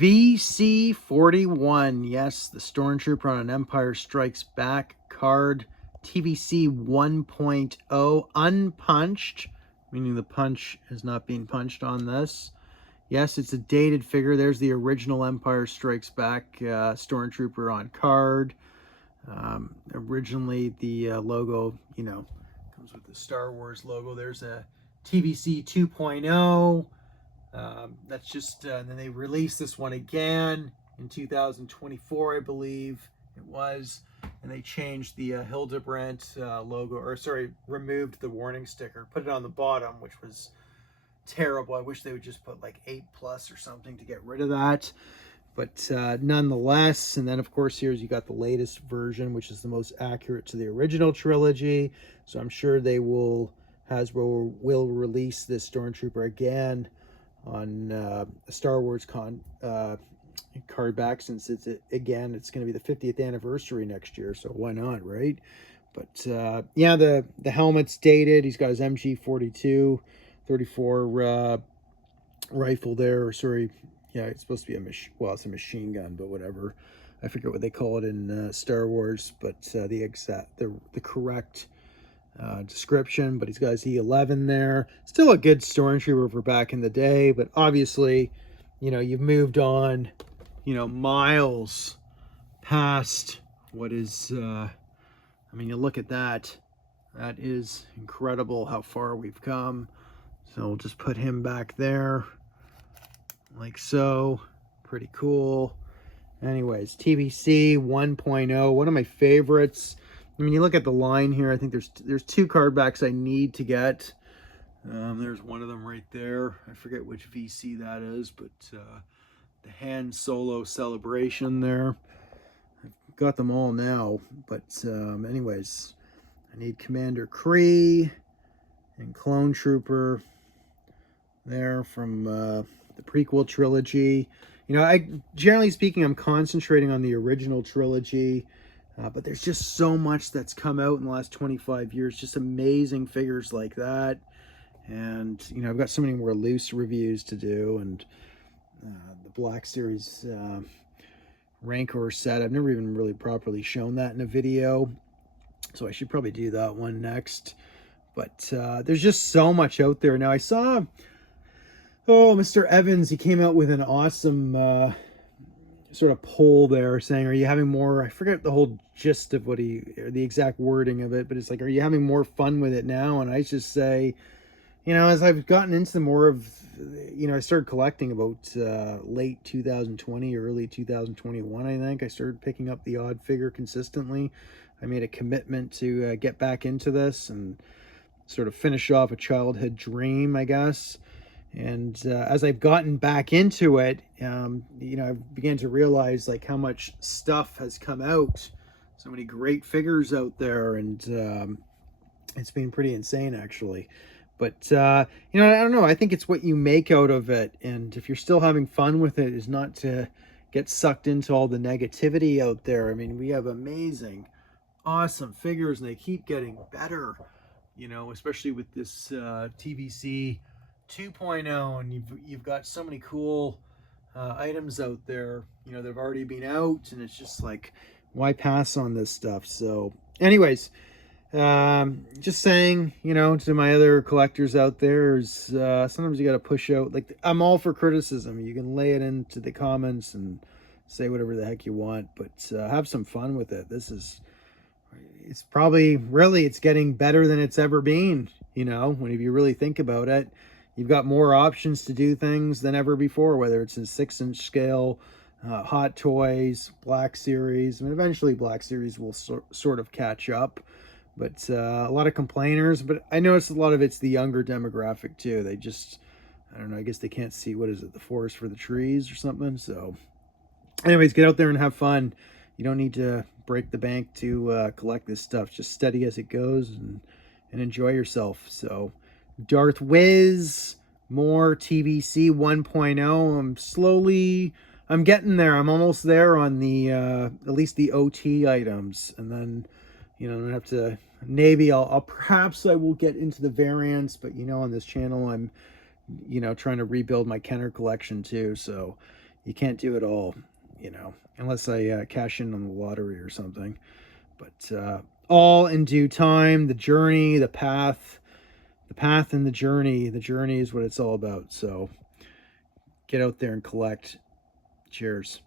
VC 41. Yes, the Stormtrooper on an Empire Strikes Back card. TVC 1.0 unpunched, meaning the punch is not being punched on this. Yes, it's a dated figure. There's the original Empire Strikes Back Stormtrooper on card. Originally, the logo, comes with the Star Wars logo. There's a TVC 2.0. That's just, and then they released this one again in 2024, I believe it was, and they changed the Hildebrandt logo, or sorry, removed the warning sticker, put it on the bottom, which was terrible. I wish they would just put like 8+ or something to get rid of that. But nonetheless, and then of course here's you got the latest version, which is the most accurate to the original trilogy. So I'm sure they will, Hasbro will release this Stormtrooper again on a Star Wars card back, since it's going to be the 50th anniversary next year, so why not, right? But yeah, the helmet's dated. He's got his MG42 34 rifle there, or sorry, yeah, it's supposed to be it's a machine gun, but whatever. I forget what they call it in Star Wars, but the correct description. But he's got his E11 there. Still a good Stormtrooper for back in the day, but obviously, you've moved on, miles past what is, I mean, you look at that. That is incredible how far we've come. So we'll just put him back there, like so. Pretty cool. Anyways, TVC 1.0, one of my favorites. I mean, you look at the line here, I think there's two card backs I need to get. There's one of them right there. I forget which VC that is, but the Han Solo Celebration there. I've got them all now, but anyways, I need Commander Kree and Clone Trooper there from the prequel trilogy. Generally speaking, I'm concentrating on the original trilogy. But there's just so much that's come out in the last 25 years. Just amazing figures like that. And, I've got so many more loose reviews to do. And the Black Series Rancor set, I've never even really properly shown that in a video. So I should probably do that one next. But there's just so much out there. Now I saw, Mr. Evans, he came out with an awesome sort of poll there saying, are you having more, I forget the whole gist of the exact wording of it, but it's like, are you having more fun with it now? And I just say, as I've gotten into more of, I started collecting about late 2020, early 2021, I think. I started picking up the odd figure consistently. I made a commitment to get back into this and sort of finish off a childhood dream, I guess. And as I've gotten back into it, I began to realize like how much stuff has come out, so many great figures out there, and it's been pretty insane actually. But I don't know, I think it's what you make out of it, and if you're still having fun with it, is not to get sucked into all the negativity out there. I mean, we have amazing, awesome figures, and they keep getting better, especially with this TVC 2.0, and you've got so many cool items out there, that have already been out, and it's just like, why pass on this stuff? So anyways, just saying, to my other collectors out there, is sometimes you got to push out, like, I'm all for criticism. You can lay it into the comments and say whatever the heck you want, but have some fun with it. It's probably, really, it's getting better than it's ever been, when if you really think about it. You've got more options to do things than ever before, whether it's in 6-inch scale, Hot Toys, Black Series. I mean, eventually Black Series will sort of catch up. But a lot of complainers. But I noticed a lot of it's the younger demographic too. They just, I don't know, I guess they can't see, what is it, the forest for the trees or something. So anyways, get out there and have fun. You don't need to break the bank to collect this stuff. Just steady as it goes and enjoy yourself. So Darth Wiz, more TVC 1.0. I'm getting there. I'm almost there on the at least the OT items, and then I have to, maybe perhaps I will get into the variants, but on this channel I'm trying to rebuild my Kenner collection too. So you can't do it all, you know, unless I cash in on the lottery or something. But all in due time. The journey, the path and the journey. The journey is what it's all about. So get out there and collect. Cheers.